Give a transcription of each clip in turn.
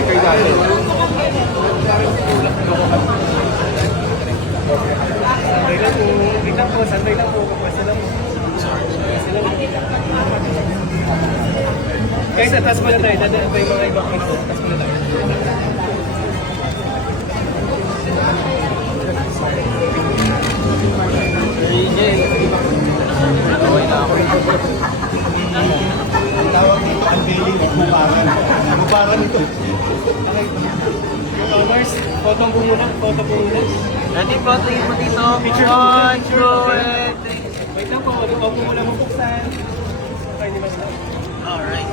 striker dati. Sandali lang po. Basta lang. Guys, atas mo na tayo. Dadaan pa yung mga ibang ito. Atas mo na tayo. Okay na ako. Ang tawag dito, unveiling o bukaran. Bukaran ito. Yung honors, photo po muna. Photo po muna. Ready po, tingin mo dito. Picture po muna. Wait lang po. Opo muna bubuksan. Okay, di ba sila? Alright.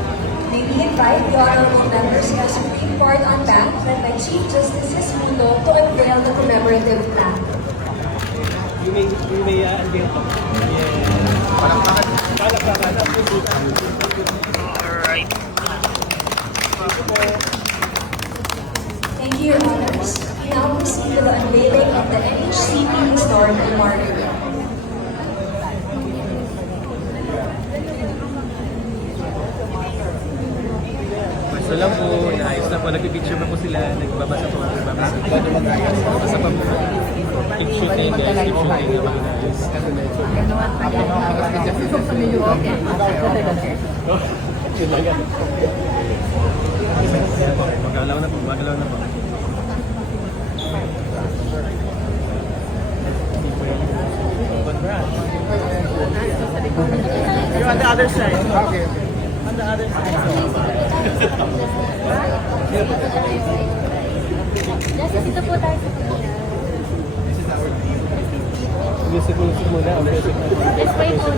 May we invite the honorable members of the Supreme Court on behalf led by Chief Justice Mundo to unveil the commemorative plaque. You may unveil po. Palakpakan. Palakpakan. Alright. Thank you, Your Honors. We now proceed to the unveiling of the NHCP Historical Marker. So lang po, inaayos na po. Nag-picture pa po sila. Nagbabasa po. Nagbabasa pa po. Keep shooting guys. Keep shooting naman guys. Yun lang yan. Magalaw na po. Magalaw na po. You're on the other side. Okay. On the other side. Nasa dito po tayo sa kanila. Music muna. This way po.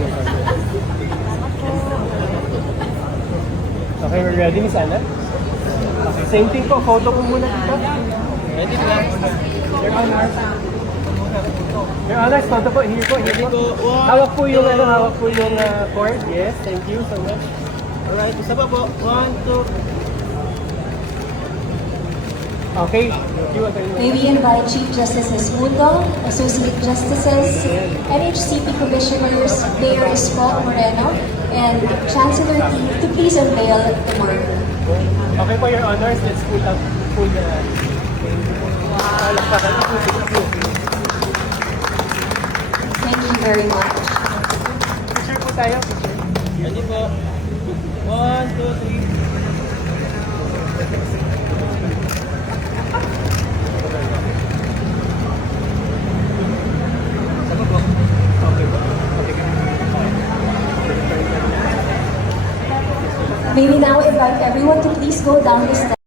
Okay, we're ready, Miss Anna? Okay, same thing po. Photo po muna dito. Ready po. Your honors. Your honors, photo po. Here po. Here po. Hawak po yung, hawak po yung cord. Yes, thank you so much. Alright, isa pa po. 1, 2. Okay. May we invite Chief Justice Mundo, Associate Justices, NHCP Commissioners, Mayor Scott Moreno, and Chancellor King to please unveil the marker. Okay po, Your honors. Let's pull up. Pull the... Thank you very much. Picture po tayo. Picture. Ready po. 1, 2, 3. May we now invite everyone to please go down the steps.